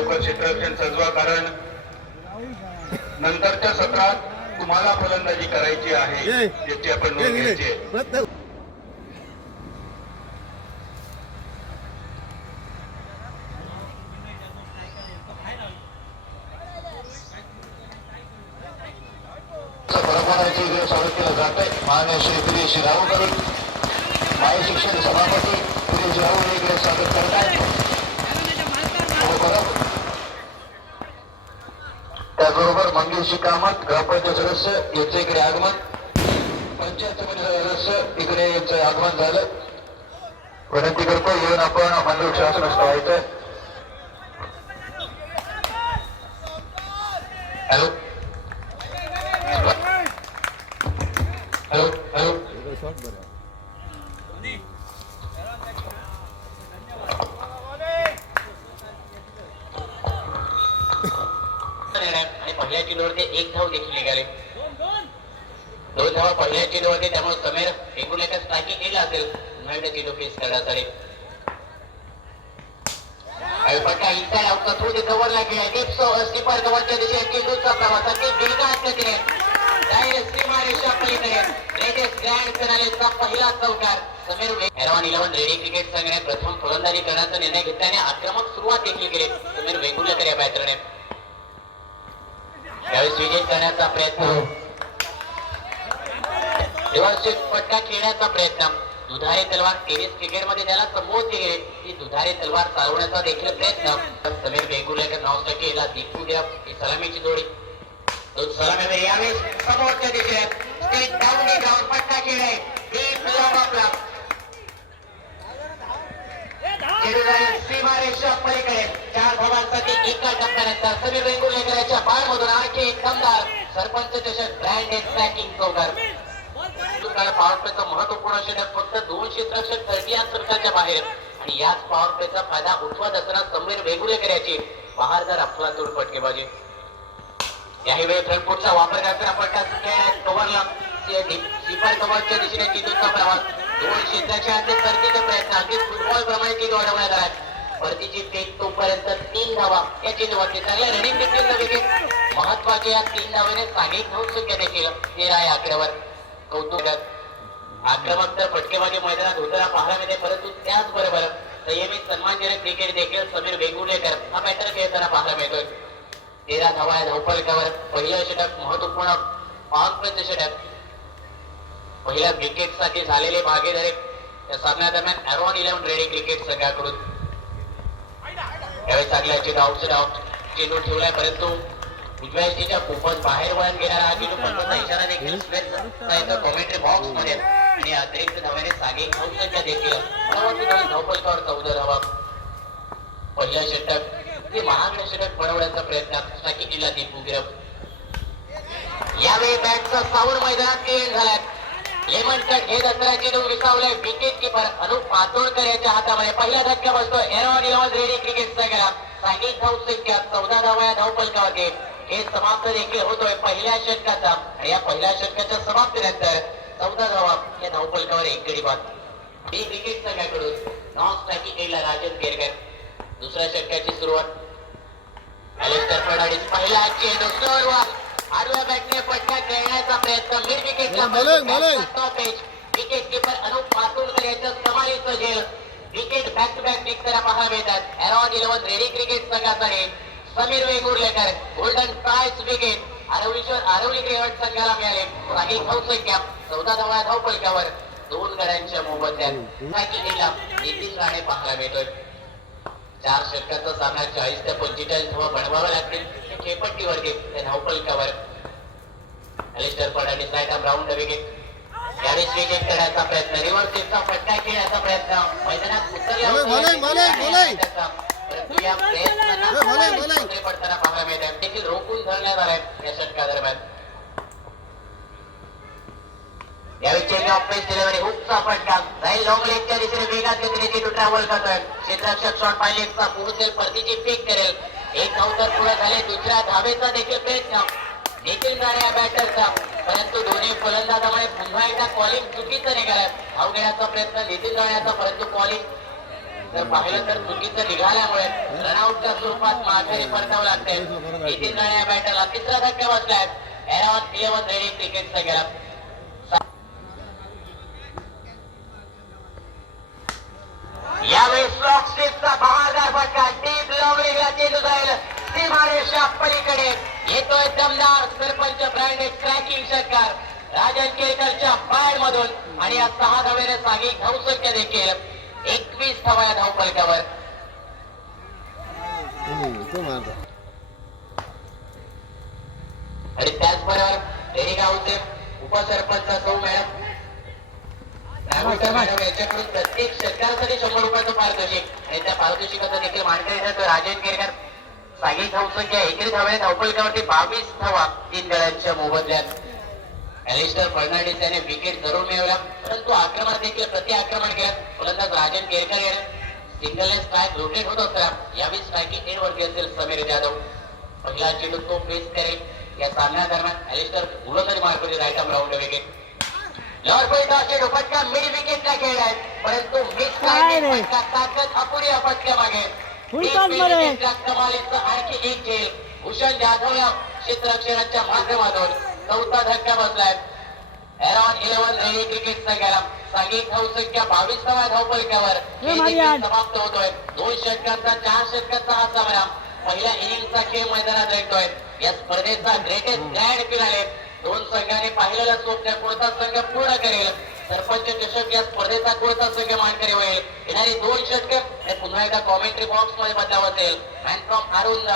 लवकर क्षेत्ररक्षण सजवा, कारण नंतरच्या सत्रात तुम्हाला फलंदाजी करायची आहे, याची आपण नोंद घ्यायची आहे. स्वागत केलं जात आहे. माननीय श्री दिनेश राऊकर, माजी शिक्षण सभापती दिनेश राऊळ हे स्वागत करतात. त्याचबरोबर मंगेशजी कामत ग्रामपंचायत सदस्य यांचे इकडे आगमन, पंचायत समिती सदस्य इकडे यांचं आगमन झालं. विनंती करतो येऊन आपण मंडळ शासन व्हायचं. हॅलो हॅलो हॅलो आणि पहिल्या चेंडूवरती एक धाव देखील निघाले. दोन धावा पहिल्या चेंडूवरती, त्यामुळे समीर वेंगुर्लेकर स्ट्रायकिंग केला असेल. पुन्हा चेंडू फेस करण्यासाठी पट्टा इन्साइड आउटचा थ्रू ते कव्हरला गेला. टिप्स स्कीपर कव्हरच्या दिशेने चेंडूचा प्रवास अगदी बिलगाट गतीने डायरेक्ट सीमारेषा पलीकडे लेटेस्ट ग्रँड फिनालेचा पहिला चौकार. समीर एरवान 11 रेडी क्रिकेट संघाने प्रथम फलंदाजी करण्याचा निर्णय घेतल्याने आक्रमक सुरुवात देखील केली समीर वेंगुर्लेकर या बॅटरने. त्यावेळेस विजय करण्याचा प्रयत्न, रिव्हर्स पट्टा खेळण्याचा प्रयत्न. दुधारी तलवार टेनिस क्रिकेटमध्ये त्याला संबोधले गेले की दुधारी तलवार चालवण्याचा देखील प्रयत्न. समीर वेंगुर्लेकर 9 ला दिखू द्या ही सलामीची जोडी. दोन सलामी यावेळेस समोरच्या दिशेने स्टेट डाऊन ग्राउंड पट्टा खेळ सीमारेषा पलीकडे 4 धावांसाठी एका टप्प्यानंतर समीर वेंगुर्लेकरांच्या बाळमधून आणखी एक दमदार सरपंच चषक ब्रँडेड ट्रॅकिंग चौकार. पॉवर प्लेचा महत्वपूर्ण षटक, फक्त 2 क्षेत्ररक्षक 30 अंतराच्या बाहेर आणि याच पॉवर प्लेचा फायदा उठवत असताना समीर वेंगुर्लेकर याची बहारदार अफलातून फटकेबाजी. याही वेळी फ्रंटफुटचा वापर करताना पट्टा कव्हरला सीपर कव्हरच्या दिशेने चेंडूचा प्रवास. 2 क्षेत्राच्या अंतर परतीचा प्रयत्न, अगदी फुटबॉल प्रमाणे चेंडू अडवण्यात आला. परतीची फेक तोपर्यंत 3 धावा या चेंडूवरती. चांगल्या रनिंग देखील विकेट. महत्वाच्या या 3 धावेने सांघिक धावसंख्या देखील 13 या आकड्यावर. कौतुक. आक्रमक तर फटकेबाजी मैदानात होताना पाहायला मिळते, परंतु त्याचबरोबर संयमित सन्मानजनक क्रिकेट देखील समीर वेंगुर्लेकर हा बॅटर खेळताना पाहायला मिळतोय. 13 धावा या धावफलकावर. पहिलं षटक महत्वपूर्ण पॉवर प्लेचं षटक. पहिल्या विकेट साठी झालेले भागीदारी या सामन्यादरम्यान एरॉन 11 रेडी क्रिकेट संघाकडून. यावेळी चांगला चेंडू ठेवलाय, परंतु उजव्या दिशेच्या खूपच बाहेर वळण घेणारा हा चेंडू पंचाचा इशारा देखील कॉमेंट्री बॉक्स मध्ये आणि अतिरिक्त धाव्याने सांघिक धावसंख्या देखील धावफलकावर 14 धावा. पहिलं षटक ते महागडे षटक बनवण्याचा प्रयत्न स्ट्रायकिंग केला दीपू गिरफ. यावेळी बॅटचा साऊंड मैदानात क्लिअर झालाय. लेमन कट घेत असताना चेंडू विसावलाय. विकेट किपर अनुप पातोळकर याच्या हातामध्ये. पहिला धक्का बसतो एरॉन 11 रेडी क्रिकेट संघाला. सांघिक धावसंख्या 14 धावा या धावफलकावरती. हे समाप्त देखील होतोय पहिल्या षटकाचा आणि या पहिल्या षटकाच्या समाप्तीनंतर 14 धावा या धावफलकावर 1 गडी बाद. बी क्रिकेट संघाकडून नॉन स्ट्रायकिंग केला राजन गेरकर. दुसऱ्या षटकाची सुरुवात. अलिस्टर फडणवीस पहिला चेंडू स्लोअर आडव्या बॅटने पट्टा खेळण्याचा प्रयत्न. मिड विकेटला stoppage. Wicket keeper Anup Patolkar याच्या समाधीचं झेल. विकेट बॅक टू बॅक निघताना पाहायला मिळतात. एरॉन 11 रेडी क्रिकेट संघाचा हे Sameer Vengurlekar golden prize wicket Aravali cricket संघाला मिळाले. सांघिक धावसंख्या 14 धावा धावफलकावर 2 गड्यांच्या मोबदल्यात नितीश राणे पाहायला मिळतोय. 4 षटकाचा सामना 40 ते 45 धावा बनवाव्या लागतील खेळपट्टीवरती त्या धावफलकावर. Alistair Fadnavis right arm round wicket. यावेळी विकेट करण्याचा प्रयत्न. रिव्हर्स स्वीपचा फटका खेळण्याचा प्रयत्न. मैदानात उतरल्या या प्रयत्नांना पडताना पाहायला मिळतात. देखील रोखून धरण्यात आलाय या षटकादरम्यान. यावेळी चेंज ऑफ पेस डिलिव्हरी हुकचा फटका राहील लॉंग लेगच्या दिशेने वेगात गतीने चेंडू ट्रॅव्हल करतोय. क्षेत्ररक्षक शॉट बाय लेगचा पोहोचेल, परतीची फेक करेल. एक धाव तर पुढे झाले. दुसऱ्या धावेचा देखील प्रयत्न नितीन राणे या बॅटरचा, परंतु दोन्ही फलंदाजामुळे पुन्हा एकदा कॉलिंग चुकीचं निघालाय. धाव घेण्याचा प्रयत्न नितीन राणेचा, परंतु कॉलिंग जर पाहिलं तर चुकीचं निघाल्यामुळे रनआउटच्या स्वरूपात माघारी परतावं लागते. नितीन राणे या बॅटरला तिसरा धक्का बसलाय. अराउंड 11 रेडी क्रिकेटचा गेला. यावेळी स्लॉक स्टेपचा बहारदार फटका डीप लॉंगरेला चेंडू जाईल सीमारेषा पलीकडे. येतोय दमदार सरपंच ब्रँडेड क्रॅकिंग षटकार राजन केळकरच्या बॅट मधून आणि या 6 धावेने सांघिक धावसंख्या देखील 21 धावा या धावफलकावर. आणि त्याचबरोबर डेरी गावचे उपसरपंच सौ मॅडम मॅडम यांच्याकडून प्रत्येक षटकारासाठी 100 रुपयाचं पारितोषिक आणि त्या पारितोषिकाचं देखील मानकरी ठरतो राजन केळकर. सांघिक धावसंख्या 21 धावा धावफलकावरती 22 धावा 3 गड्यांच्या मोबदल्यात. एलिस्टर फर्नांडिस याने विकेट जरूर मिळवला परंतु आक्रमण देखील प्रति आक्रमण केलं. फलंदाज राजन केळकर याने सिंगलने स्ट्राईक रोटेट होत असताना यावेळी स्ट्रायकिंग एंड वरती असेल समीर जाधव. पहिला चेंडू तो फेस करेल. या सामन्यादरम्यान एलिस्टर गुणकारी मार्फत राईट आर्म राऊंड विकेट. लॉर पॉइंट चेंडू फटका मिड विकेटला खेळला आहे परंतु मिस फटका ताकद अपुरी अपटक्या मागे. कमालीचं आणखी एक झेल भूषण जाधव या क्षेत्ररक्षणाच्या माध्यमातून चौथा धक्का बसलाय. अराउंड 11 रेडी क्रिकेटचा गेला. सांघिक धावसंख्या 22 धावा धावफलकावर समाप्त होतोय. 2 षटकांचा 4 षटकांचा हा सामना पहिल्या इनिंगचा खेळ मैदानात रंगतोय. या स्पर्धेचा ग्रेटेस्ट ग्रँड फिनाले 2 संघांनी पाहिलेला स्वप्न कोणता संघ पूर्ण करेल. सरपंच चषक या स्पर्धेचा कोणता संघ मानकरी होईल. येणारी 2 षटक हे पुन्हा एकदा कॉमेंट्री बॉक्स मध्ये बदलाव असेल. मॅन फ्रॉम अरुण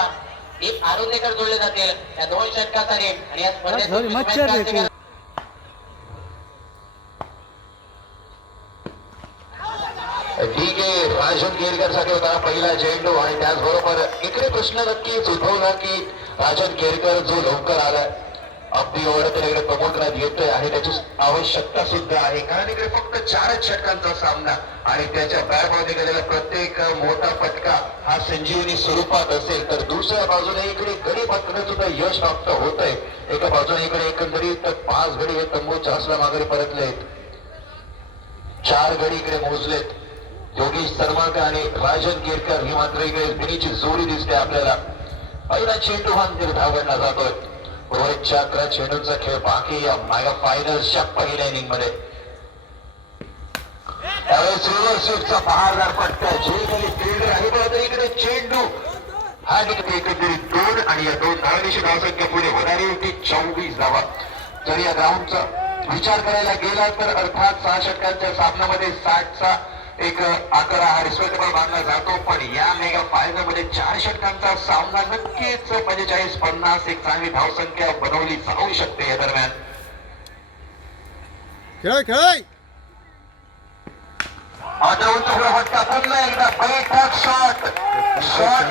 दीप अरुणेकर जोडले जातील या 2 षटकासाठी आणि या स्पर्धेत ठीक आहे. राजन केळकर साठी होता पहिला चेंडू आणि त्याचबरोबर इकडे प्रश्न नक्कीच उद्भवला की राजन केळकर जो लवकर आलाय अगदी ओढत इकडे प्रमोद राज येतोय आहे त्याची आवश्यकता सुद्धा आहे कारण इकडे फक्त 4च षटकांचा सामना आणि त्याच्या बॅटमध्ये गेलेला प्रत्येक मोठा फटका हा संजीवनी स्वरूपात असेल तर दुसऱ्या बाजूने इकडे गडी पकडण्यात सुद्धा यश प्राप्त होत आहे. एका बाजूने इकडे एकंदरीत 5 गडी हे तंबूच्या असला माघारी परतले आहेत. 4 गडी इकडे मोजलेत. योगेश सरमाळकर आणि राजन केळकर ही मात्र इकडे बिनीची जोडी दिसते आपल्याला. पहिला चेंडू हा धावगडला जातोय. रोहितच्या 11 चेंडूंचा खेळ बाकी या मेगा फायनल्सच्या पहिल्या इनिंग मध्ये. त्यावेळेस रिव्हर्सचा बहारदार फटका जे काही फिल्डर आहे तर इकडे चेंडू हा एकंदरीत 2 आणि या 2 धावांची धावसंख्या पुढे होणारी होती 24 धावा. जर या ग्राउंडचा विचार करायला गेला तर अर्थात 6 षटकांच्या सामन्यामध्ये 60चा एक आकडा हा रिस्पेक्टेबल मानला जातो पण या मेगा फायनल मध्ये 4 षटकांचा सामना नक्कीच 45-50 एक चांगली धावसंख्या बनवली जाऊ शकते. या दरम्यान फटका पुन्हा एकदा बैठक शॉट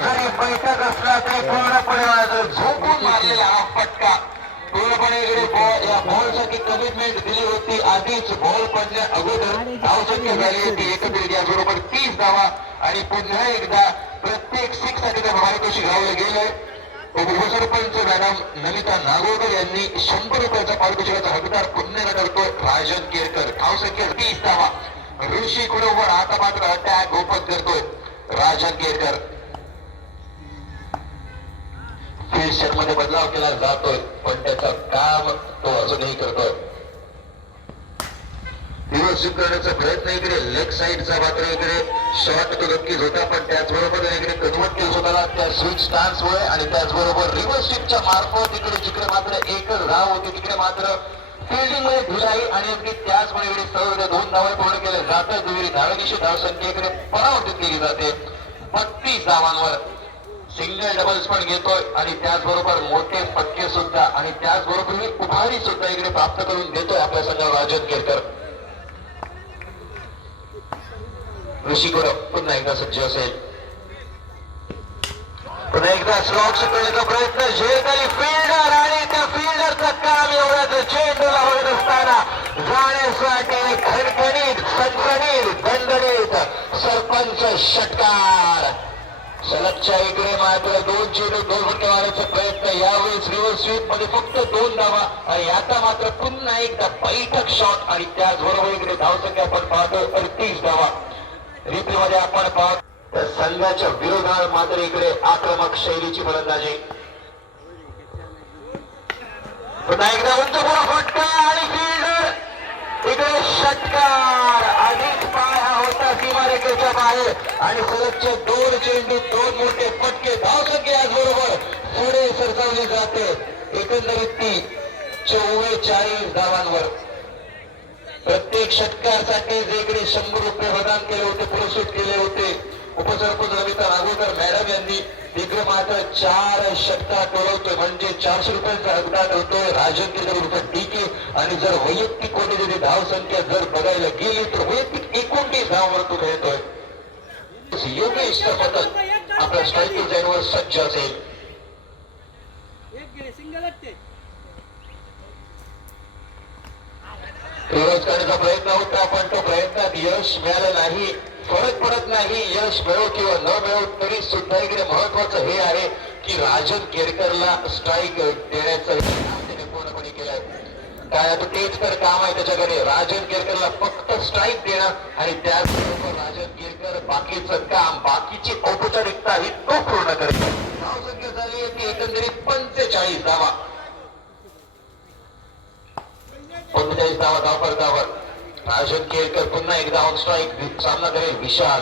जरी बैठक असला तरी पूर्णपणे झोपून मारलेला हा फटका पूर्णपणे या बॉलसाठी कमिटमेंट दिली होती. आधीच बॉल पडल्या अगोदर धावसंख्या झाली होती एकत्रित याबरोबर 30 धावा आणि पुन्हा एकदा प्रत्येक 6 साठी पारितोषिक लावले गेले. उपसरपंच मॅडम नमिता नागोदर यांनी 100 रुपयाचा पारितोषिकाचा हकदार पुन्हा करतोय राजन केळकर. धावसंख्या 30 धावा. ऋषी कुडोबर आता मात्र अटॅक गोपत करतोय राजन केळकर. फील्ड मध्ये बदलाव केला जातोय पण त्याचं काम तो अजूनही करतोय. रिव्हर्स करण्याचा प्रयत्न इकडे लेग साईडचा मात्र इकडे शॉट तो नक्कीच होता पण त्याचबरोबर इकडे कन्वर्ट केलं स्वतःला त्या स्विच स्टान्समुळे आणि त्याचबरोबर रिव्हर्स स्विपच्या मार्फत इकडे जिकडे मात्र एकच धाव होती तिकडे मात्र फिल्डिंग मध्ये ढिलाई आणि अगदी त्याचमुळे इकडे सहज 2 धावा पूर्ण केले जातात. धावनिशी धावसंख्या इकडे परावर्तित केली जाते 32 धावांवर. सिंगल डबल्स पण घेतोय आणि त्याचबरोबर मोठे फटके सुद्धा आणि त्याचबरोबर उभारी सुद्धा इकडे प्राप्त करून देतोय आपल्या संघावर राजन केळकर. ऋषी गुरव पुन्हा एकदा सज्ज असेल. पुन्हा एकदा स्लॉट करण्याचा प्रयत्न जे काही फिल्डर आणि त्या फिल्डरचं काम एवढ्याच चेंडूला होत असताना जाण्यासाठी खणखणीत सणखणीत दणदणीत सरपंच षटकार. सलगच्या इकडे मात्र 2 चेंडू 2 फटके मारण्याचा प्रयत्न. यावेळेस रिव्हर्स स्वीप मध्ये फक्त 2 धावा आणि आता मात्र पुन्हा एकदा बैठक शॉट आणि त्याचबरोबर इकडे धावसंख्या आपण पाहतो 38 धावा. रिप्ले मध्ये आपण पाहतो त्या संघाच्या विरोधात मात्र इकडे आक्रमक शैलीची फलंदाजी. पुन्हा एकदा उंच पुढे फटका आणि फिल्डर इकडे षटकार. आधीच पाय हा होता सीमारेषेच्या बाहेर आणि सलगचे 2 चेंडू 2 मोठे फटके. धावसंख्या याचबरोबर पुढे सरसावली जाते. एकंदरीत ती 44 धावांवर. प्रत्येक षटकासाठी जे इकडे 100 रुपये प्रदान केले होते, पुरस्कृत केले होते उपसरपंच रविता नागोकर मॅडम यांनी, तिकडे मात्र 4 षटकार टोलवतोय म्हणजे 400 रुपयांचा हकदार होतोय राजन केरकर डीके. आणि जर वैयक्तिक कोणती धाव संख्या जर बघायला गेली तर वैयक्तिक 29 धावांवर तो खेळतोय. योगेश पतन आपल्या स्ट्रायकिंग लाईनवर सज्ज असेल. रिव्हर्स करण्याचा प्रयत्न होता पण तो प्रयत्नात यश मिळालं नाही. फरक पडत नाही यश मिळो किंवा न मिळो तरी सुद्धा इकडे महत्वाचं हे आहे की राजन केरकरला स्ट्राईक देण्याचं त्याने पूर्णपणे केलंय. काय आता तेच तर काम आहे त्याच्याकडे. राजन केरकरला फक्त स्ट्राईक देणं आणि त्याचबरोबर राजन केरकर बाकीचं काम, बाकीची औपचारिकता ही तो पूर्ण करेल. धावसंख्या झाली आहे ती एकंदरीत 45 धावा. 45 धावा धावफलकावर. राजन केरकर पुन्हा एकदा ऑन स्ट्राईक सामना करेल विशाल.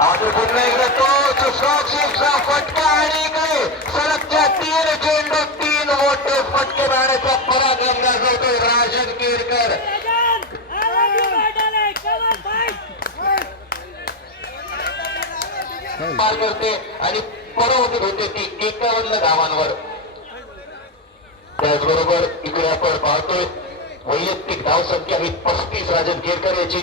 आता पुन्हा एकदा तोच स्ट्राईकचा फटका आणि इकडे सलगच्या 3 चेंडू 3 मोठे फटके मारण्याचा पराक्रम गाजवतोय राजन केरकर. पार करते आणि पराभूत होते ती 51 धावांवर. त्याचबरोबर इकडे आपण पाहतोय वैयक्तिक धाव संख्या ही 35 राजन केरकर याची.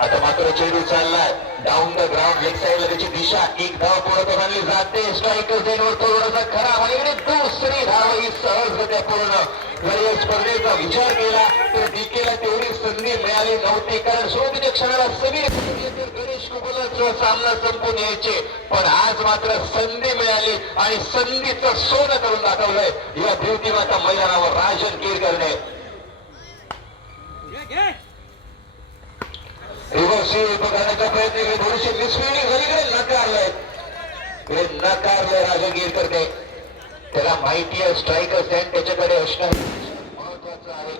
आता मात्र चेंडू चाललाय डाऊन द ग्राउंड लेग साईडला त्याची दिशा. 1 धाव पूर्ण आणली जाते. स्ट्रायकर झेनवर थोडासा खराब आणि इकडे दुसरी धाव ही सहजगत्या पूर्ण. जर या स्पर्धेचा विचार केला तर डीकेला तेवढी संधी मिळाली नव्हती कारण सुरुवातीच्या क्षणाला समीर गणेश कुबलचा सामना संपून यायचे पण आज मात्र संधी मिळाली आणि संधीचं सोनं करून दाखवलंय या भिवतीमाता मैदानावर राजन केरकरने. रिव्हर्स करण्याचा प्रयत्न केला. थोडीशी मिसफिल्डिंग झाली नकारलंय. हे नकारलंय राजन केरकरने. त्याला माहिती आहे स्ट्रायकर स्टँड त्याच्याकडे असणं महत्वाचं आहे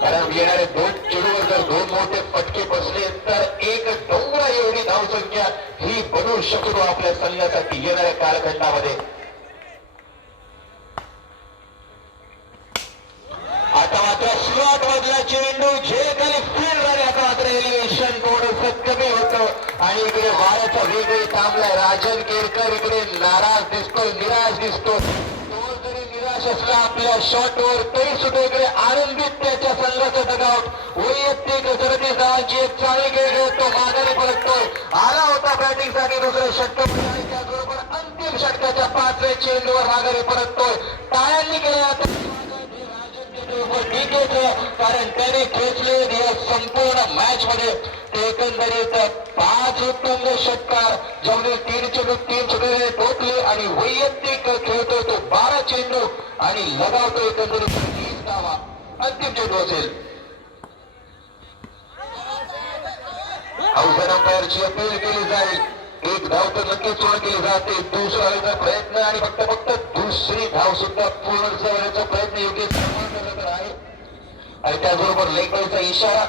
कारण येणारे 2 चेंडूवर जर 2 मोठे फटके बसले तर एक डोंगरा एवढी धावसंख्या ही बनवू शकतो आपल्या संघासाठी येणाऱ्या कालखंडामध्ये. आता मात्र स्लॉट मधला चेंडू जे खाली फील्ड झाले. आता मात्र एलिव्हेशन थोडंसं कमी होतं आणि इकडे वाऱ्याचा वेगळे थांबलाय. राजन केरकर इकडे नाराज दिसतोय, निराश दिसतो. तो जरी निराश असला आपल्या शॉटवर तरी सुद्धा इकडे आनंदित त्याच्या संघाचं डगआउट. वैयक्तिक 37 धावांची एक चांगली खेळ खेळतो. माघारी परततोय. आला होता बॅटिंगसाठी दुसरे षटक आणि त्याचबरोबर अंतिम षटकाच्या 5व्या चेंडूवर माघारी परततोय. टाळ्यांनी केले आता कारण त्याने खेचले या संपूर्ण मॅच मध्ये ते एकंदरीत 5 उत्तम षटकार ज्यामध्ये 3 चेंडू 3 चुकले टोकले आणि वैयक्तिक खेळतोय तो 12 चेंडू आणि लगावतो एकंदरीत 30 धावा. अंतिम चेंडू असेल. हाऊस अंपायरची अपील केली जाईल. 1 धाव तर नक्कीच पूर्ण केली जाते. दुसरा प्रयत्न आणि फक्त दुसरी धाव सुद्धा पूर्ण करण्याचा प्रयत्न योग्य करत आहे आणि त्याचबरोबर लेगबाईचा इशारा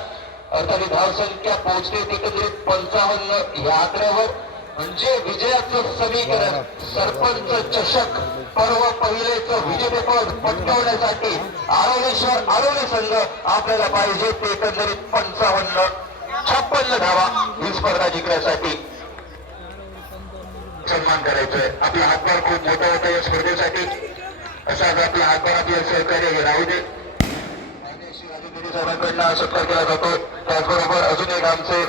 अर्थात धावसंख्या पोहोचते एकंदरीत 55 या आकड्यावर म्हणजे विजयाचं समीकरण. सरपंच चषक पर्व पहिलेचं विजेतेपद पटकावण्यासाठी आरोलेश्वर आरोले संघ आपल्याला पाहिजे ते एकंदरीत 56 धावा ही स्पर्धा जिंकण्यासाठी. सन्मान करायचंय. आपला हातभार खूप मोठा होता या स्पर्धेसाठी. असाच आपला हातभार आपल्या सहकार्य राहू दे. साहेबांकडनं सत्कार केला जातो. त्याचबरोबर अजून एक आमचे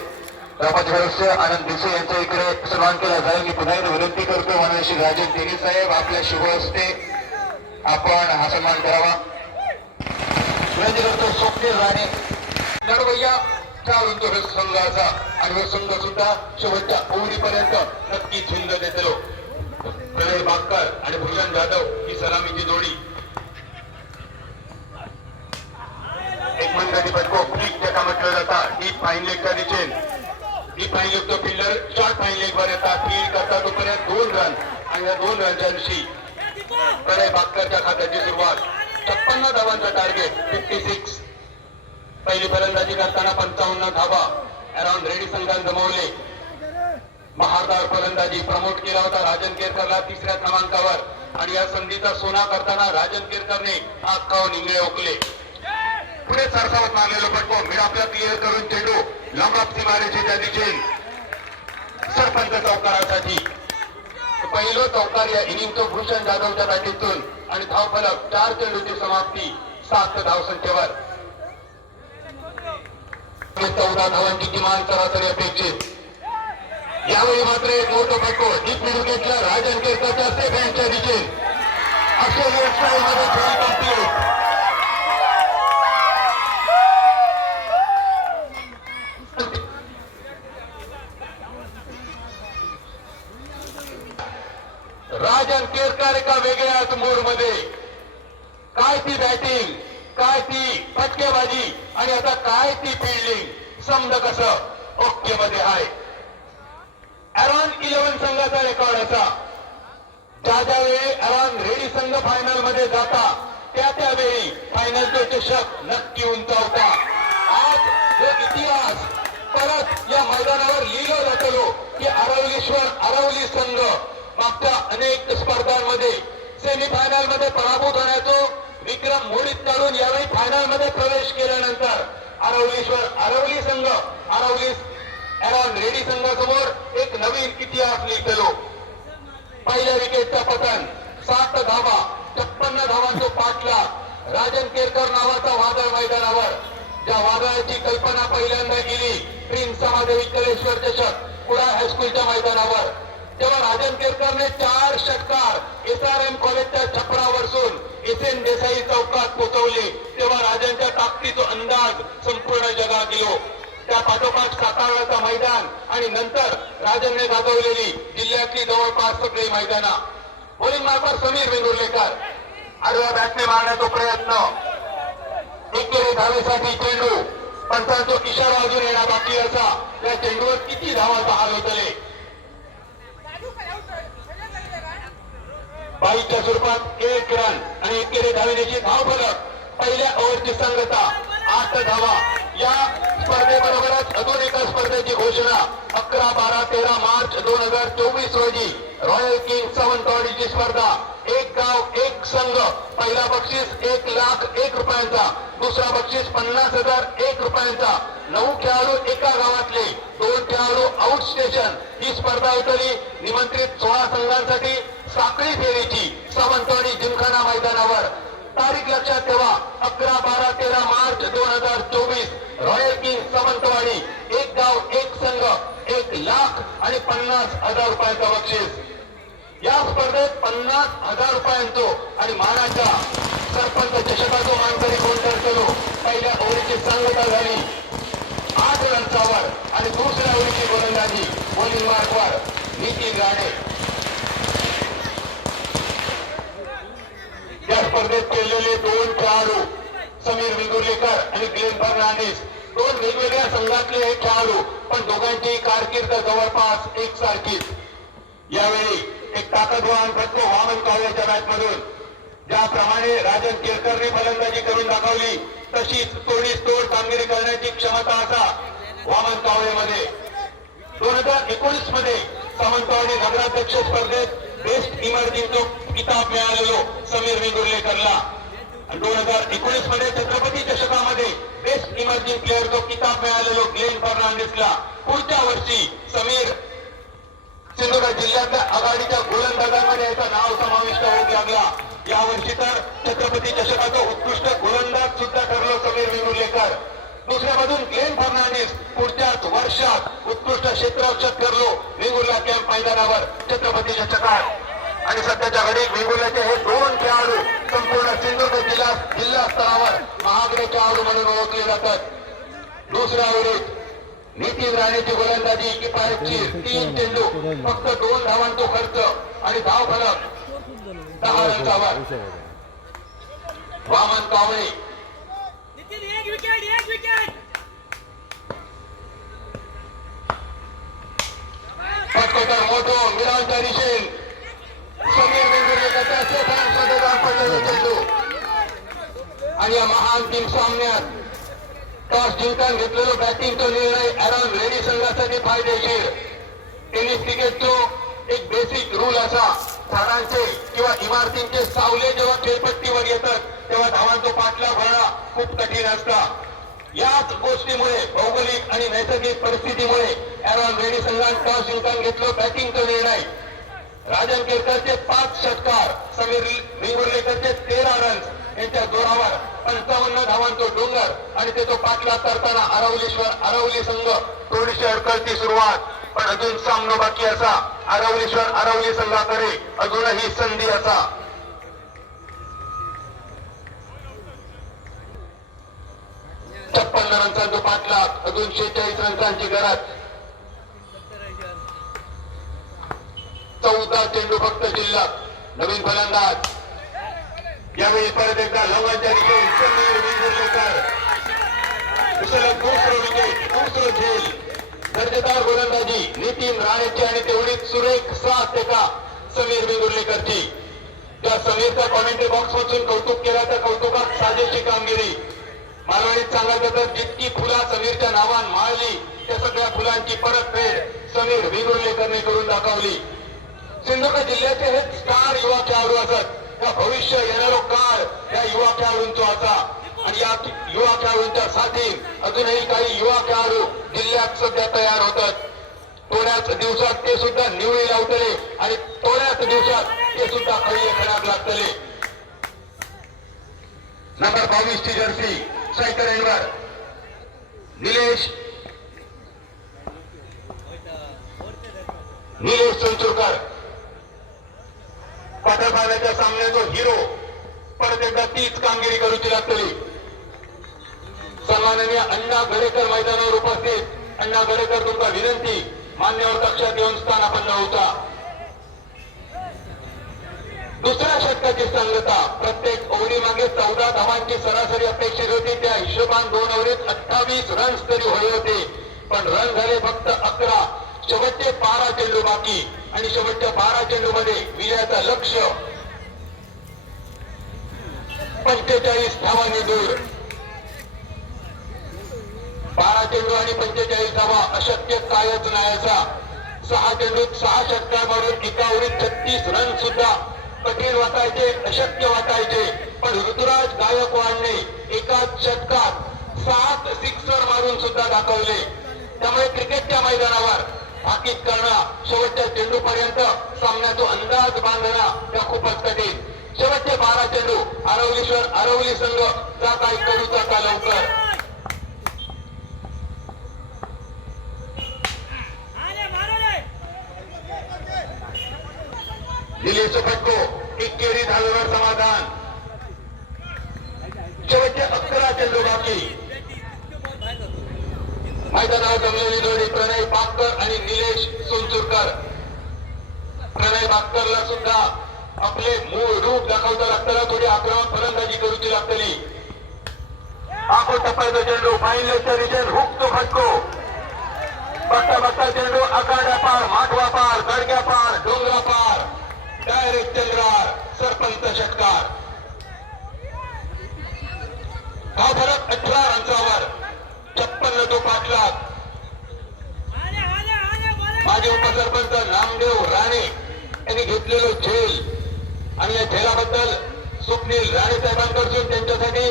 ग्रामपंचायत सदस्य आनंद दिसे यांचा इकडे सन्मान केला जाईल. मी पुन्हा एकदा विनंती करतो माननीय राजन तेली साहेब आपल्या शुभ हस्ते आपण हा सन्मान करावा. विनंती करतो स्वप्नील राणे गडवय्या चालून तो संघाचा आणि संघ सुद्धा शेवटच्या ओव्हरीपर्यंत नक्की झुंज देतो. प्रवीण बागकर आणि भूषण जाधव ही सलामीची जोडी. एक मंडळी पटको का म्हटलं जातं डीप फाईन लेगच्या दिशेन डीप फाईन लेगचा फिल्डर शॉर्ट फाईन लेग वर येतात फील्ड करतात तोपर्यंत 2 रन आणि या 2 रनच्या दिवशी कडे बागकरच्या खात्याची सुरुवात 56 धावांचा टार्गेट 56. पहिली फलंदाजी करताना 55 धावा अराउंड रेडी संघाने जमवले. महारदार फलंदाजी प्रमोट केला होता राजन केरकरला 3ऱ्या क्रमांकावर आणि या संधीचा सोना करताना राजन केरकरने आकावून इंगळे ओकले. पुढे सरसावत मारलेलो पटको मिड आपला क्लिअर करून चेंडू लॉंग ऑफ सीमारेषेच्या दिशेने सरपंच चौकारासाठी पहिलं चौकार या इनिंगचं भूषण जाधवच्या बॅटिंगतून आणि धावफलक 4 चेंडूची समाप्ती 7 धावसंख्येवर. 14 धावांची किमान सरासरी अपेक्षित. यावेळी मात्र एक मोठं फटको डीप मिड विकेटला राजन केरकरच्या सेफ हँडच्या दिशेने अक्षय मध्ये खेळ कंप्लीट. राजन केरकर एका वेगळ्याच मोड मध्ये. काय ती बॅटिंग, काय ती फटकेबाजी आणि आता काय ती फिल्डिंग समज कसं ओके मध्ये आहे. अराउंड 11 संघाचा रेकॉर्ड असा ज्या वेळी अराउंड रेडी संघ फायनल मध्ये जाता त्यावेळी फायनलचे चषक नक्की उंचावता. आज जो इतिहास परत या मैदानावर लिहिला जातो की अरवली संघ मागच्या अनेक स्पर्धांमध्ये सेमीफायनल मध्ये पराभूत होण्याचो विक्रम मोडीत काढून यावेळी फायनल मध्ये प्रवेश केल्यानंतर अरवली संघ अराउंड रेडी संघासमोर एक नवीन इतिहास लिहितो. पहिल्या विकेटचा पतन 7 धावा 56 धावांचा पाठलाग राजन केरकर नावाचा वादळ मैदानावर. ज्या वादळाची कल्पना पहिल्यांदा केली प्रिन्स समादेवी कलेश्वर चषक कुडाळ हायस्कूलच्या मैदानावर तेव्हा राजन केरकरने 4 षटकार SRM कॉलेजच्या छपरावरसून SN देसाई चौकात पोहोचवले. तेव्हा राजनच्या ताकदीचा अंदाज संपूर्ण जगात गेलो. त्या पाठोपाठ साताराचा मैदान आणि नंतर राजनने गाजवलेली जिल्ह्यातली जवळपास सगळी मैदाना. बॉलिंग मार्फत समीर वेंगुर्लेकर आडव्या बॅटने मारण्याचा प्रयत्न. एकेरी धावेसाठी चेंडू पंचांचा इशारा अजून येणार बाकी असा. त्या चेंडूवर किती धावांचा हाल होतले. 22च्या स्वरूपात 1 रन आणि एकेरी धावेची धावफलक. पहिल्या ओव्हरची सांगता 8 धावा. या स्पर्धेबरोबरच अजून एका स्पर्धेची घोषणा 11, 12, 13 मार्च 2024 रोजी रॉयल किंग सावंतवाडीची स्पर्धा. 1 गाव 1 संघ. पहिला बक्षीस 1,01,000 रुपयांचा, दुसरा बक्षीस 50,000 1 रुपयांचा. 9 खेळाडू एका गावातले, 2 खेळाडू आउट स्टेशन. ही स्पर्धा होतली निमंत्रित 16 संघांसाठी साखळी फेरीची सावंतवाडी जिमखाना मैदानावर. तारीख लक्षात ठेवा 11, 12, 13 मार्च 2024 रॉयल किंग सावंतवाडी. 1 गाव 1 संघ 1,50,000 रुपयांचा बक्षीस. या स्पर्धेत 50,000 रुपयांचो आणि मानाच्या सरपंच चषकाचो मानकरी कोण ठरतलो. पहिल्या ओव्हरची सांगता झाली 8 रन्सावर आणि दुसऱ्या ओव्हरची गोलंदाजी बॉलिंग मार्कवर नितीन राणे. या स्पर्धेत केलेले 2 खेळाडू समीर वेंगुर्लेकर आणि ग्लेन फर्नांडिस 2 वेगवेगळ्या संघातले हे खेळाडू पण दोघांची कारकीर्द जवळपास एकसारखीच. यावेळी एक ताकदवान फटको वामन कावळेच्या बॅटमधून. ज्याप्रमाणे राजन केरकरने फलंदाजी करून दाखवली तशीच तोड कामगिरी करण्याची क्षमता असा वामन कावळेमध्ये. 2019 मध्ये सावंतवाडी नगराध्यक्ष स्पर्धेत बेस्ट इमर्जिंगचा किताब मिळालेलो समीर वेंगुर्लेकरला. 2019 मध्ये छत्रपती चषकामध्ये बेस्ट इमर्जिंग प्लेअरचा किताब मिळालेलो ग्लेन फर्नांडिसला. पुढच्या वर्षी समीर सिंधुदुर्ग जिल्ह्यातल्या आघाडीच्या गोलंदाजांमध्ये याचं नाव समाविष्ट होत लागला. यावर्षी तर छत्रपती चषकाचा उत्कृष्ट गोलंदाज सुद्धा ठरलो समीर वेंगुर्लेकर. दुसऱ्या बाजून ग्लेन फर्नांडिस पुढच्याच वर्षात उत्कृष्ट क्षेत्ररक्षक ठरलो वेंगुर्ला कॅम्प मैदानावर छत्रपती चषकात. आणि सध्याच्या घडीत वेंगुर्ल्याचे हे 2 खेळाडू संपूर्ण सिंधुदुर्ग जिल्हा स्तरावर महागडे खेळाडू म्हणून ओळखले जातात. दुसऱ्या ओव्हरीत नितीन राणेची गोलंदाजी किफायतची. 3 चेंडू फक्त 2 धावांचा खर्च आणि धाव फलक 10 रन्सावर. वामन कावळे आणि या महाअंतिम सामन्यात टॉस जिंकून घेतलेलं बॅटिंगचा निर्णय ॲरॉन रेडी संघासाठी फायदेशीर. टेनिस क्रिकेटचो एक बेसिक रूल असा, झाडांचे किंवा इमारतींचे सावले जेव्हा खेळपट्टीवर येतात तेव्हा धावांचा पाठलाग होणं खूप कठीण असतं. याच गोष्टीमुळे भौगोलिक आणि नैसर्गिक परिस्थितीमुळे ॲरॉन रेडी संघाने टॉस जिंकून घेतलं बॅटिंगचा निर्णय. राजन केरकरचे 5 षटकार, समीर वेंगुर्लेकरचे 13 रन्स यांच्या जोरावर 55 धावांचा डोंगर आणि त्याचा पाठलाग करताना अरवली संघ थोडीशी अडकळती सुरुवात, पण अजून सामना बाकी असा. अरवली संघाकडे अजूनही संधी असा. छप्पन्न रन्सांचा पाठलाग, अजून 46 रन्सांची गरज. 14 चेंडू फक्त शिल्लक. नवीन फलंदाज यावेळी परत एकदा लवंच्या दिशेने समीर वेंगुर्लेकर. सलग दुसरं विकेट, दुसरं झेल. दर्जेदार गोलंदाजी नितीन राणेची आणि तेवढीच सुरेख साथ एका समीर वेंगुर्लेकरची. त्या समीरचा कॉमेंट्री बॉक्स मधून कौतुक केला तर कौतुकात साजेशी कामगिरी. मालवणीत सांगायचं तर जितकी फुला समीरच्या नावान माळली त्या सगळ्या फुलांची परतफेड समीर वेंगुर्लेकरने करून दाखवली. सिंधुदुर्ग जिल्ह्याचे हे स्टार युवा खेळाडू असत. त्या भविष्य येणारा काळ या युवा खेळाडूंचा असा आणि या युवा खेळाडूंच्या साठी अजूनही काही युवा खेळाडू जिल्ह्यात सध्या तयार होतात. थोड्याच दिवसात ते सुद्धा निवडी लावतले आणि थोड्याच दिवसात ते सुद्धा पहिल्या खेळात लागतले. नंबर 22 ची जर्सी सायकर एंडवर निलेश सोनचुरकर. क्वार्टर फायनलच्या सामन्याचा हिरो परत एकदा तीच कामगिरी करूची लागतली. सन्माननीय अण्णा गडेकर मैदानावर उपस्थित. अण्णा गडेकर तुमका विनंती, मान्यवर कक्षात येऊन स्थान आपण होता. दुसऱ्या षटकाची सांगता, प्रत्येक ओव्हरी मागे 14 धावांची सरासरी अपेक्षित होती. त्या हिशोबान 2 ओव्हरीत 28 रन्स तरी होय होते, पण रन झाले फक्त 11. शेवटचे 12 चेंडू बाकी आणि शेवटच्या 12 चेंडू मध्ये विजयाचा लक्ष्य 45 धावांनी दूर. 12 चेंडू आणि 45 धावा अशक्य कायच नाहीचा. 6 चेंडूत 6 षटकार मारून एका ओव्हरीत 36 रन सुद्धा कठीण वाटायचे, अशक्य वाटायचे, पण ऋतुराज गायकवाडने एकाच षटकात 7 सिक्सर मारून सुद्धा दाखवले. त्यामुळे क्रिकेटच्या मैदानावर भाकीत करणं, शेवटच्या चेंडूपर्यंत सामन्याचा अंदाज बांधणं त्या खूपच कठीण. शेवटचे 12 चेंडू अरवली संघ जा काही करूचा का लवकर. निलेश फटको एकेरी धावेवर समाधान. शेवटचे 11 चेंडू बाकी. मैदानावर जमलेली जोडी प्रणय बागकर आणि निलेश सोनचुरकर. प्रणय बागकरला सुद्धा आपले मूळ रूप दाखवता लागताना थोडी आक्रमक फलंदाजी करूची लागतली. आखो टप्प्याचा चेंडू फाईनलच्या दिशेने हुकतो फटको. बघता चेंडू आखाड्या पार, माठवा पार, गडग्या पार, डोंगरा पार, डायरेक्ट चंद्रार, सरपंच षटकार. हा फरक 18 रन्सावर. 56 तो पाठलाग. माजी उपसरपंच नामदेव राणे यांनी घेतलेलं झेल आणि या झेलाबद्दल स्वप्नील राणे साहेबांकडून त्यांच्यासाठी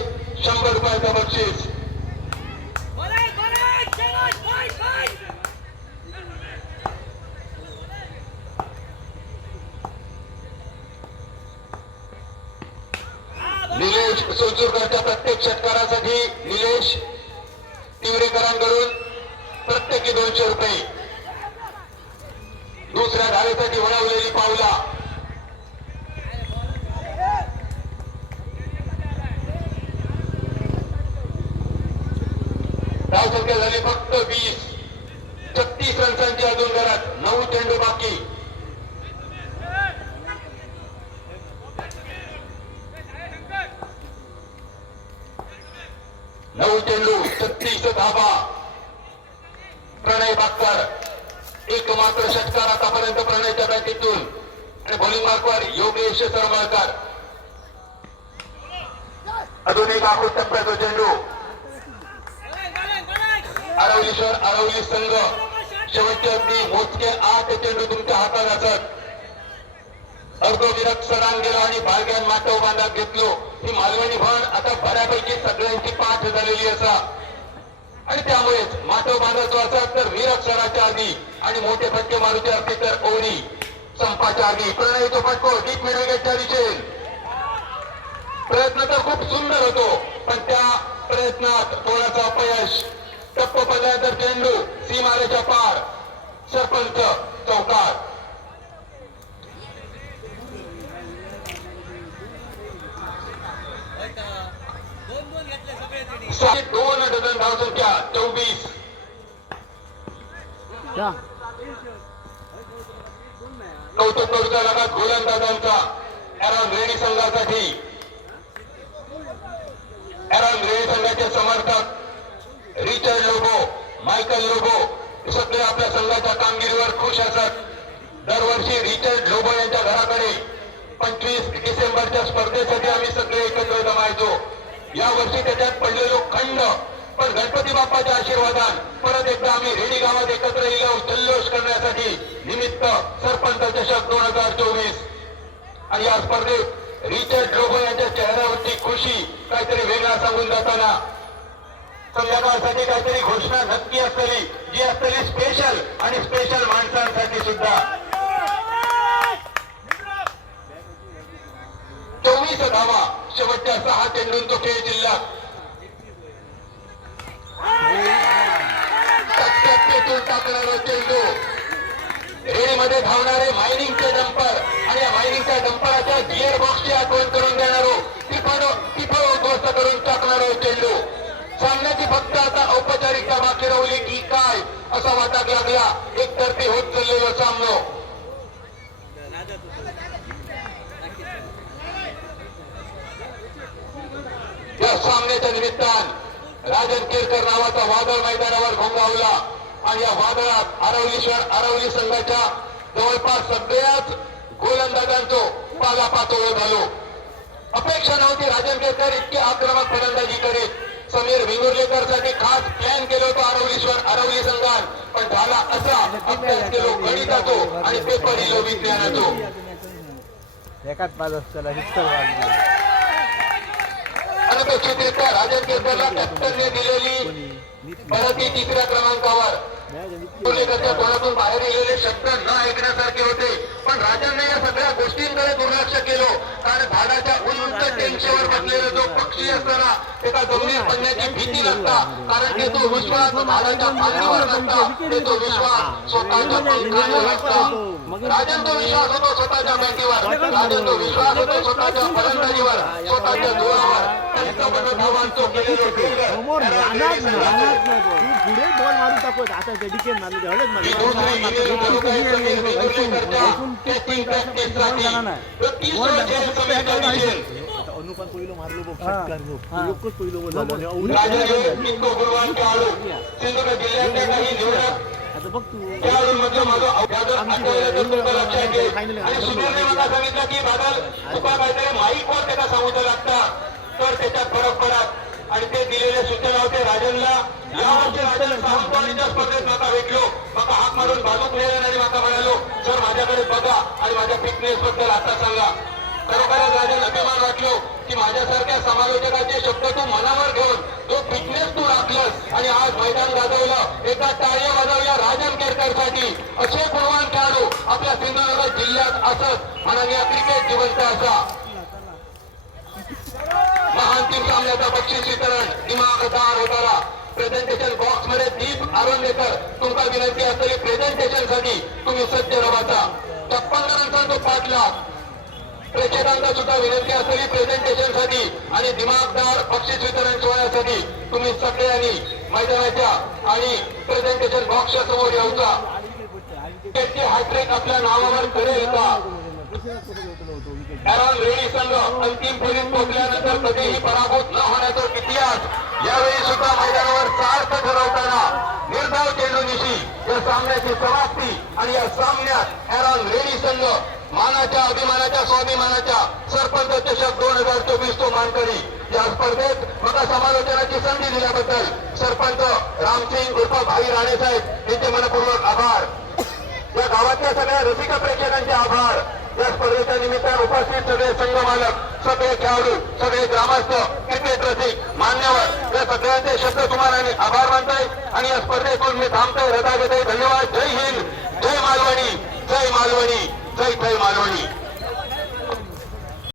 100 रुपयाचा बक्षीस. निलेश सोनचुरकरच्या प्रत्येक षटकारासाठी निलेश तिवरेकरांकडून प्रत्येकी 200 रुपये. दुसऱ्या धावेसाठी वळवलेली पावला. धावसंख्या झाली फक्त 20. 36 रन्सांची अजून गरज. 9 चेंडू बाकी. नऊ चेंडू 36 धावा. प्रणय बागकर एकमात्र षटकार आतापर्यंत प्रणयच्या बॅटीतून आणि बॉलिंग मार्कवर योगेश सरमळकर. अजून एक आखूड टप्प्याचा चेंडू आरवलीश्वर आरवली संघ शेवटचे अगदी मोजके 8 चेंडू तुमच्या हातात असत. अर्धविरक सरांग गेला आणि बालग्यान माटव बांधात घेतलो. ही मालवणी भण आता बऱ्यापैकी सगळ्यांची पाठ झालेली असा आणि त्यामुळेच माटव बांधाचो असत तर विरक सराच्या आधी आणि मोठे फटके मारूचे असते तर ओरी संपाच्या आधी. प्रणयीचा फटको डीप मिड विकेटच्या दिशेने. प्रयत्न तर खूप सुंदर होतो पण त्या प्रयत्नात थोडासा अपयश. टप्प पडल्यानंतर चेंडू सीमारेच्या पार. सरपंच चौकार. 2 डझन धावसंख्या 24. कौतुक करूचा लगात गोलंदाजांचा एरॉन रेडी संघासाठी. एरॉन रेडी संघाचे समर्थक रिचर्ड लोबो मायकल लोबो सगळे आपल्या संघाच्या कामगिरीवर खुश असत. दरवर्षी रिचर्ड लोबो यांच्या घराकडे 25 डिसेंबरच्या स्पर्धेसाठी आम्ही सगळे एकत्र जमायचो. या वर्षी त्याच्यात पडलेलो खंड पण गणपती बाप्पाच्या आशीर्वादान परत एकदा आम्ही रेडी गावात एकत्र येऊ जल्लोष करण्यासाठी निमित्त सरपंच चषक 2024 आणि या स्पर्धेत रिचर्ड लोबो यांच्या चेहऱ्यावरची खुशी काहीतरी वेगळा सांगून जाताना संध्याकाळसाठी काहीतरी घोषणा नक्की असलेली जी असलेली स्पेशल आणि स्पेशल माणसांसाठी सुद्धा. 24 धावा शेवटच्या 6 चेंडूंचा खेळ जिल्हा. टप्प्यातून टाकणारा चेंडू रेडीमध्ये धावणारे मायनिंगचे डंपर आणि या मायनिंगच्या डंपराच्या गिअर बॉक्सची आठवण करून देणारो टिफो उद्ध्वस्त करून टाकणारा चेंडू. सामन्याची फक्त आता औपचारिकता बाकी राहिली की काय असा वाटाक लागला. एकतर्फी होत चाललेला सामनो. या सामन्याच्या निमित्तान राजन केरकर नावाचा वादळ मैदानावर घोंगावला आणि या वादळात आरवली संघाच्या जवळपास सगळ्याच गोलंदाजांचो पालापाचोळ झालो. अपेक्षा नव्हती राजन केरकर इतके आक्रमक फलंदाजी करीत. समीर विंगुर्लेकर साठी खास प्लॅन केलं होतं आरवली संघात पण झाला असा अभ्यास केलो गणिताचो आणि पेपर लिहिलो विज्ञानाचो. एकाच पाच असताना अनपेक्षितरित्या राजन केरकरला कॅप्टनने दिलेली परत ही 3ऱ्या क्रमांकावर. विंगुर्लेकरच्या तोंडातून बाहेर येलेले शब्द न ऐकण्यासारखे होते पण राजनने या सगळ्या गोष्टींकडे दुर्लक्ष केलं. कारण झाडाच्या उंच टेंशेवर बसलेला जो पक्षी असताना एका जमिनीत पडण्याची भीती नसता कारण की तो विश्वास झाडाच्या फांदीवर नसता ते तो विश्वास स्वतःच्या पंखांवर असता. राजन तो विश्वास होतो स्वतःच्या बॅटीवर. राजन तो विश्वास होतो स्वतःच्या फलंदाजीवर स्वतःच्या जोरावर. 55 धावांचो केलेलो पुढे बॉल मारू टाकत आता डिकेन मारले हळद अनुपात पहिलो मारलो बघ षटकार बघ लोकच पहिलो आता बघ तू सांगितलं की बादल माईकवर त्याला सांगू लागतात तर त्याच्यात फरक पडत आणि ते दिलेले सूचना होते राजनला. यावर्षी राजन सावंतवाडीच्या स्पर्धेत माका भेटलो माका हाक मारून बाजूक नेला आणि माका म्हणालो सर माझ्याकडे बघा आणि माझ्या फिटनेस बद्दल आता सांगा. खरोखरच राजन अभिमान वाटलो की माझ्यासारख्या समालोचकाचे शब्द तू मनावर घेऊन जो फिटनेस तू राखलंस आणि आज मैदान गाजवलं. एकदा टाळ्या वाजवल्या राजन केरकरसाठी. असे गुणवान खेळाडू आपल्या सिंधुदुर्ग जिल्ह्यात असत आणि या क्रिकेट जिवंत असा. महांतिम सामन्याचा बक्षीस वितरण दिमागदार होताना प्रेझेंटेशन बॉक्स मध्ये दीप आरोंडेकर तुमका विनंती असलेली प्रेझेंटेशन साठी तुम्ही सज्ज रवाचा. 56 रनचा 5 लाख प्रेक्षकांना सुद्धा विनंती असलेली प्रेझेंटेशन साठी आणि दिमागदार बक्षीस वितरण सोहळ्यासाठी तुम्ही सगळ्यांनी मैदानाच्या आणि प्रेझेंटेशन बॉक्सच्या समोर यायचा. हॅट्रिक आपल्या नावावर करेल का? एरॉन रेडी संघ अंतिम फेरीत पोहोचल्यानंतर कधीही पराभूत न होण्याचा इतिहास यावेळी सुद्धा मैदानावर सार्थ ठरवताना निर्धाव चेंडूनिशी या सामन्याची समाप्ती आणि या सामन्यात एरॉन रेडी संघ मानाच्या अभिमानाच्या स्वाभिमानाच्या सरपंच चषक 2024 तो मानकरी या स्पर्धेत मला समालोचनाची संधी दिल्याबद्दल सरपंच रामसिंग उर्फ भाई राणे साहेब यांचे मनपूर्वक आभार. या गावातल्या सगळ्या रसिक प्रेक्षकांचे आभार. या स्पर्धेच्या निमित्तानं उपस्थित सगळे संघ मालक, सगळे खेळाडू, सगळे ग्रामस्थ, क्रिकेट रसिक, मान्यवर या सगळ्यांचे शब्द तुम्हाला आभार मानताय आणि या स्पर्धेतून मी थांबतोय. रजा घेतोय. धन्यवाद. जय हिंद, जय मालवणी, जय मालवणी, जय जय मालवणी.